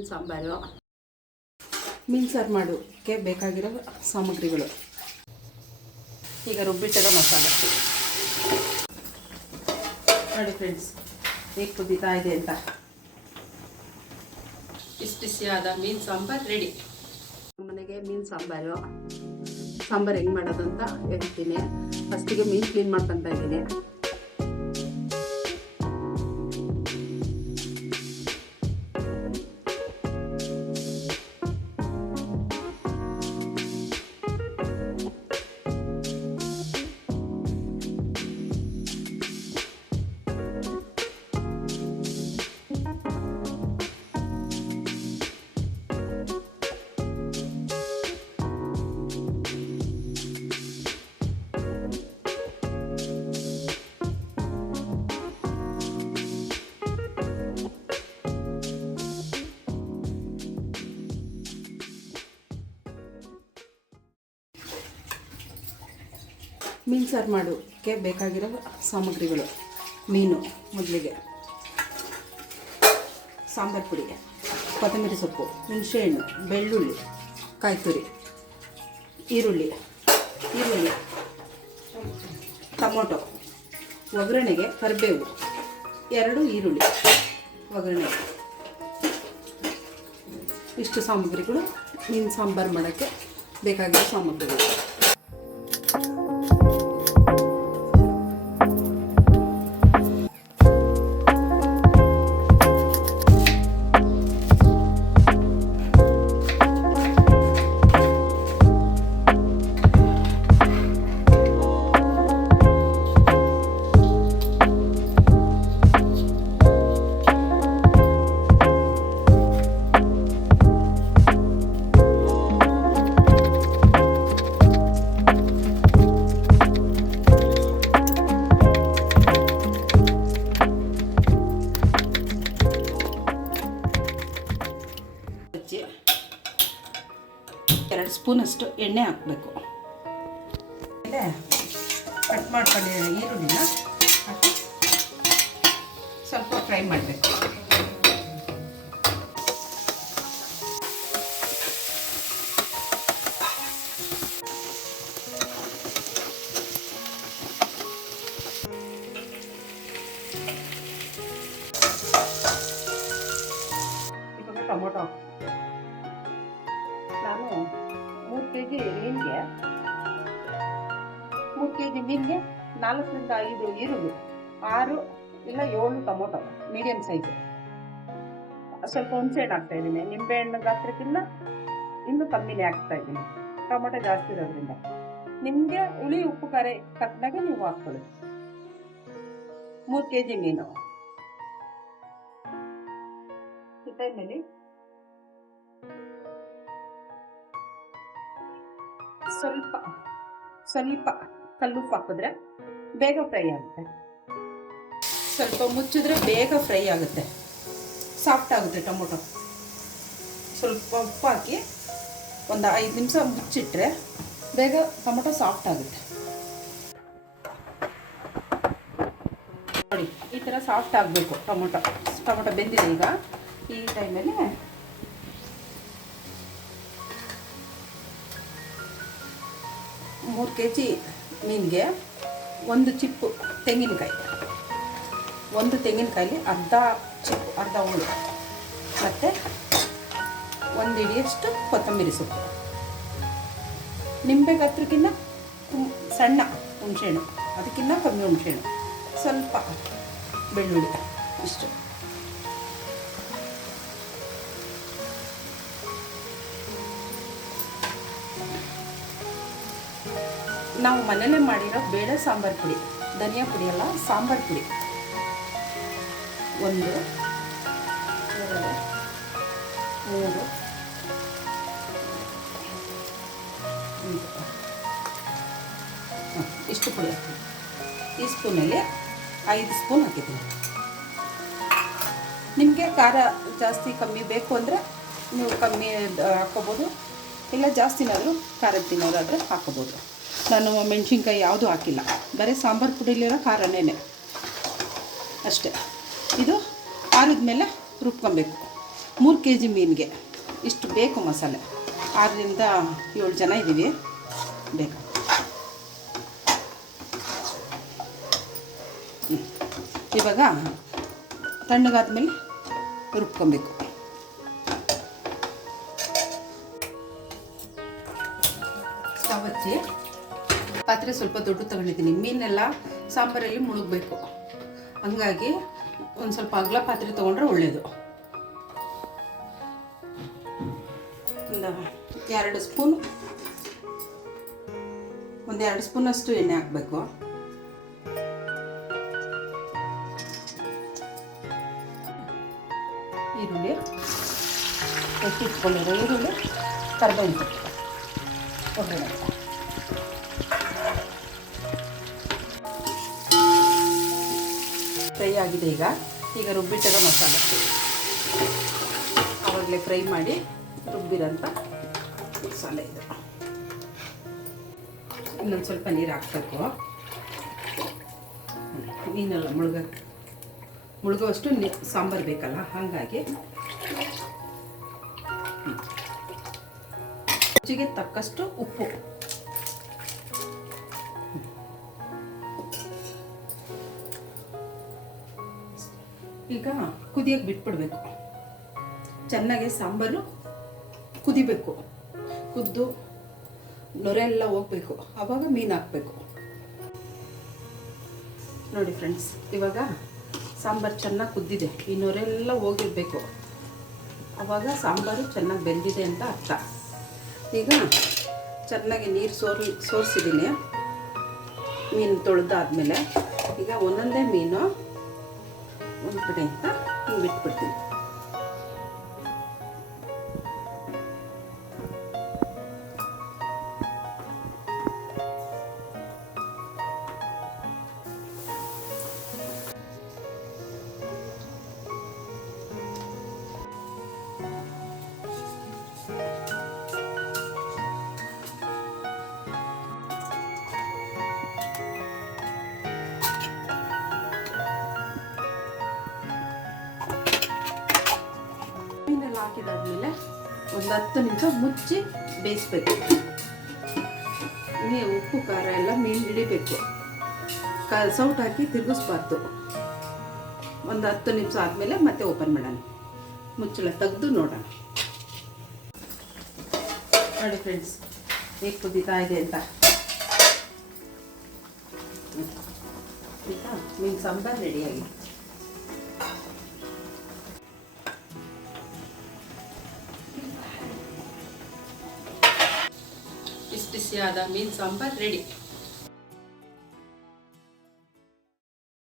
ಮೀನು ಸಾಂಬಾರು. ಮೀನು ಸಾರು ಮಾಡೋಕ್ಕೆ ಬೇಕಾಗಿರೋ ಸಾಮಗ್ರಿಗಳು. ಈಗ ರುಬ್ಬಿಟ್ಟಿರೋ ಮಸಾಲೆ ನೋಡಿ ಫ್ರೆಂಡ್ಸ್, ಹೇಗೆ ಕುದೀತಾ ಇದೆ ಅಂತ. ಬಿಸಿಯಾದ ಮೀನು ಸಾಂಬಾರು ರೆಡಿ. ನಮ್ಮನೆಗೆ ಮೀನು ಸಾಂಬಾರು ಹೆಂಗೆ ಮಾಡೋದು ಅಂತ ಹೇಳ್ತೀನಿ. ಫಸ್ಟಿಗೆ ಮೀನು ಕ್ಲೀನ್ ಮಾಡ್ಕೊತಾ ಇದ್ದೀನಿ. ಮೀನು ಸಾರು ಮಾಡೋಕ್ಕೆ ಬೇಕಾಗಿರೋ ಸಾಮಗ್ರಿಗಳು. ಮೀನು ಮೊದಲಿಗೆ, ಸಾಂಬಾರು ಪುಡಿಗೆ ಕೊತ್ತಂಬರಿ ಸೊಪ್ಪು, ಹುಣಸೆಹಣ್ಣು, ಬೆಳ್ಳುಳ್ಳಿ, ಕಾಯಿ ತುರಿ, ಈರುಳ್ಳಿ, ಟೊಮೊಟೊ, ಒಗ್ಗರಣೆಗೆ ಕರಿಬೇವು, 2 ಈರುಳ್ಳಿ ಒಗ್ಗರಣೆ. ಇಷ್ಟು ಸಾಮಗ್ರಿಗಳು ಮೀನು ಸಾಂಬಾರು ಮಾಡೋಕ್ಕೆ ಬೇಕಾಗಿರೋ ಸಾಮಗ್ರಿಗಳು. ಎರಡು ಸ್ಪೂನಷ್ಟು ಎಣ್ಣೆ ಹಾಕಬೇಕು. ಕಟ್ ಮಾಡ್ಕೊಂಡಿರೋ ಈರುಳ್ಳಿನ ಹಾಕಿ ಸ್ವಲ್ಪ ಫ್ರೈ ಮಾಡಬೇಕು. ಇವಾಗ ಟೊಮೊಟೊ. ನಾನು 3 kg ಮೀನಿಗೆ 4ರಿಂದ 5 ಈರುಳ್ಳಿ, 6 ಇಲ್ಲ 7 ಟೊಮೊಟೊ ಮೀಡಿಯಮ್ ಸೈಜು, ಸ್ವಲ್ಪ ಹುಣಸೆಹಣ್ಣು ಹಾಕ್ತಾ ಇದ್ದೀನಿ. ನಿಂಬೆಹಣ್ಣು ಗಾತ್ರಕ್ಕಿಂತ ಇನ್ನೂ ಕಮ್ಮಿನೇ ಹಾಕ್ತಾ ಇದ್ದೀನಿ, ಟೊಮೊಟೊ ಜಾಸ್ತಿ ಇರೋದ್ರಿಂದ. ನಿಮಗೆ ಹುಳಿ ಉಪ್ಪು ಖಾರ ತಕ್ಕನಾಗೆ ನೀವು ಹಾಕ್ಕೊಳ್ಳಿ. 3 kg ಮೀನು. ಈ ಟೈಮಲ್ಲಿ ಸ್ವಲ್ಪ ಕಲ್ಲುಪ್ಪು ಹಾಕಿದ್ರೆ ಬೇಗ ಫ್ರೈ ಆಗುತ್ತೆ. ಸ್ವಲ್ಪ ಮುಚ್ಚಿದ್ರೆ ಬೇಗ ಫ್ರೈ ಆಗುತ್ತೆ, ಸಾಫ್ಟ್ ಆಗುತ್ತೆ ಟೊಮೊಟೊ. ಸ್ವಲ್ಪ ಉಪ್ಪು ಹಾಕಿ ಒಂದು 5 ನಿಮಿಷ ಮುಚ್ಚಿಟ್ರೆ ಬೇಗ ಟೊಮೊಟೊ ಸಾಫ್ಟ್ ಆಗುತ್ತೆ. ನೋಡಿ, ಈ ಥರ ಸಾಫ್ಟ್ ಆಗಬೇಕು ಟೊಮೊಟೊ ಬೆಂದಿದೆ. ಈಗ ಈ ಟೈಮಲ್ಲಿ 3 kg ಮೀನಿಗೆ 1 ಚಿಪ್ಪು ತೆಂಗಿನಕಾಯಿ, 1 ತೆಂಗಿನಕಾಯಲ್ಲಿ ಅರ್ಧ ಹುಳು, ಮತ್ತು 1 ಹಿಡಿಯಷ್ಟು ಕೊತ್ತಂಬರಿ ಸೊಪ್ಪು, ನಿಂಬೆ ಗಾತ್ರಕ್ಕಿಂತ ಸಣ್ಣ ಹುಣಸೆಹಣ್ಣು, ಅದಕ್ಕಿಂತ ಕಮ್ಮಿ ಹುಣಸೆಹಣ್ಣು, ಸ್ವಲ್ಪ ಬೆಳ್ಳುಳ್ಳಿ, ಇಷ್ಟು. ನಾವು ಮನೇಲೇ ಮಾಡಿರೋ ಬೇಳೆ ಸಾಂಬಾರು ಪುಡಿ, ಧನಿಯಾ ಪುಡಿ ಅಲ್ಲ, ಸಾಂಬಾರು ಪುಡಿ 1 2 3 ಇಷ್ಟು ಪುಡಿ ಹಾಕ್ತೀನಿ. ಈ ಸ್ಪೂನಲ್ಲಿ 5 ಸ್ಪೂನ್ ಹಾಕಿದ್ದೀನಿ. ನಿಮಗೆ ಖಾರ ಜಾಸ್ತಿ ಕಮ್ಮಿ ಬೇಕು ಅಂದರೆ ನೀವು ಕಮ್ಮಿ ಹಾಕ್ಕೋಬೋದು, ಇಲ್ಲ ಜಾಸ್ತಿನಾದರೂ ಖಾರ ತಿನ್ನೋದಾದರೆ ಹಾಕ್ಕೋಬೋದು. ನಾನು ಮೆಣಸಿನ್ಕಾಯಿ ಯಾವುದೂ ಹಾಕಿಲ್ಲ, ಬರೀ ಸಾಂಬಾರು ಪುಡಿಲಿರೋ ಖಾರನೇ ಅಷ್ಟೇ. ಇದು ಆರಿದ ಮೇಲೆ ರುಬ್ಕೊಬೇಕು. 3 kg ಮೀನಿಗೆ ಇಷ್ಟು ಬೇಕು ಮಸಾಲೆ. 6ರಿಂದ 7 ಜನ ಇದ್ದೀವಿ, ಬೇಕು. ಇವಾಗ ತಣ್ಣಗಾದ್ಮೇಲೆ ರುಬ್ಕೊಬೇಕು. ಸ್ಟವ್ ಹಚ್ಚಿ ಪಾತ್ರೆ ಸ್ವಲ್ಪ ದೊಡ್ಡ ತಗೊಂಡಿದ್ದೀನಿ. ಮೀನೆಲ್ಲ ಸಾಂಬಾರಲ್ಲಿ ಮುಳುಗಬೇಕು, ಹಂಗಾಗಿ ಒಂದು ಸ್ವಲ್ಪ ಅಗಲ ಪಾತ್ರೆ ತೊಗೊಂಡ್ರೆ ಒಳ್ಳೆಯದು. ಒಂದು 2 ಸ್ಪೂನ್, ಒಂದು 2 ಸ್ಪೂನಷ್ಟು ಎಣ್ಣೆ ಹಾಕಬೇಕು. ಈರುಳ್ಳಿ, ಎತ್ತಿಟ್ಕೊಂಡಿರೋ ಈರುಳ್ಳಿ, ಕರಿಬೇವಿನ ಸೊಪ್ಪು, ಒಗ್ಗರಣೆ. ಫ್ರೈ ಆಗಿದೆ. ಈಗ ರುಬ್ಬಿಟ್ಟದ ಮಸಾಲೆ ಆವಾಗಲೇ ಫ್ರೈ ಮಾಡಿ ರುಬ್ಬಿರೋಂಥ ಮಸಾಲೆ ಇದೆ. ಇನ್ನೊಂದು ಸ್ವಲ್ಪ ನೀರು ಹಾಕಬೇಕು. ಮೀನೆಲ್ಲ ಮುಳುಗುವಷ್ಟು ಸಾಂಬಾರು ಬೇಕಲ್ಲ, ಹಾಗಾಗಿ ರುಚಿಗೆ ತಕ್ಕಷ್ಟು ಉಪ್ಪು. ಈಗ ಕುದಿಯೋಕ್ಕೆ ಬಿಟ್ಬಿಡ್ಬೇಕು. ಚೆನ್ನಾಗಿ ಸಾಂಬಾರು ಕುದಿಬೇಕು. ಕುದ್ದು ನೊರೆ ಎಲ್ಲ ಹೋಗ್ಬೇಕು, ಆವಾಗ ಮೀನು ಹಾಕಬೇಕು. ನೋಡಿ ಫ್ರೆಂಡ್ಸ್, ಇವಾಗ ಸಾಂಬಾರು ಚೆನ್ನಾಗಿ ಕುದ್ದಿದೆ. ಈ ನೊರೆಲ್ಲ ಹೋಗಿರಬೇಕು, ಆವಾಗ ಸಾಂಬಾರು ಚೆನ್ನಾಗಿ ಬೆಂದಿದೆ ಅಂತ ಅರ್ಥ. ಈಗ ಚೆನ್ನಾಗಿ ನೀರು ಸೋರಿಸಿದ್ದೀನಿ. ಮೀನು ತೊಳೆದಾದ್ಮೇಲೆ ಈಗ ಒಂದೊಂದೇ ಮೀನು ಒಂದು ಕಡೆ ಅಂತ ಹಿಂಗೆ ಬಿಟ್ಬಿಡ್ತೀನಿ. ಹಾಕಿದಾದ್ಮೇಲೆ ಒಂದು 10 ನಿಮಿಷ ಮುಚ್ಚಿ ಬೇಯಿಸ್ಬೇಕು. ಉಪ್ಪು ಖಾರ ಎಲ್ಲ ಮೀನು ಹಿಡಿಬೇಕು. ಸೌಟ್ ಹಾಕಿ ತಿರುಗಿಸ್ಬಾರ್ದು. ಒಂದು 10 ನಿಮಿಷ ಆದಮೇಲೆ ಮತ್ತೆ ಓಪನ್ ಮಾಡೋಣ. ಮುಚ್ಚಳ ತೆಗೆದು ನೋಡೋಣ. ನೋಡಿ ಫ್ರೆಂಡ್ಸ್, ಹೇಗೆ ಕುದೀತಾ ಇದೆ ಅಂತ. ಈಗ ಮೀನು ಸಾಂಬಾರು ರೆಡಿಯಾಗಿ. ಬಿಸಿಯಾದ ಮೀನು ಸಾಂಬಾರು ರೆಡಿ.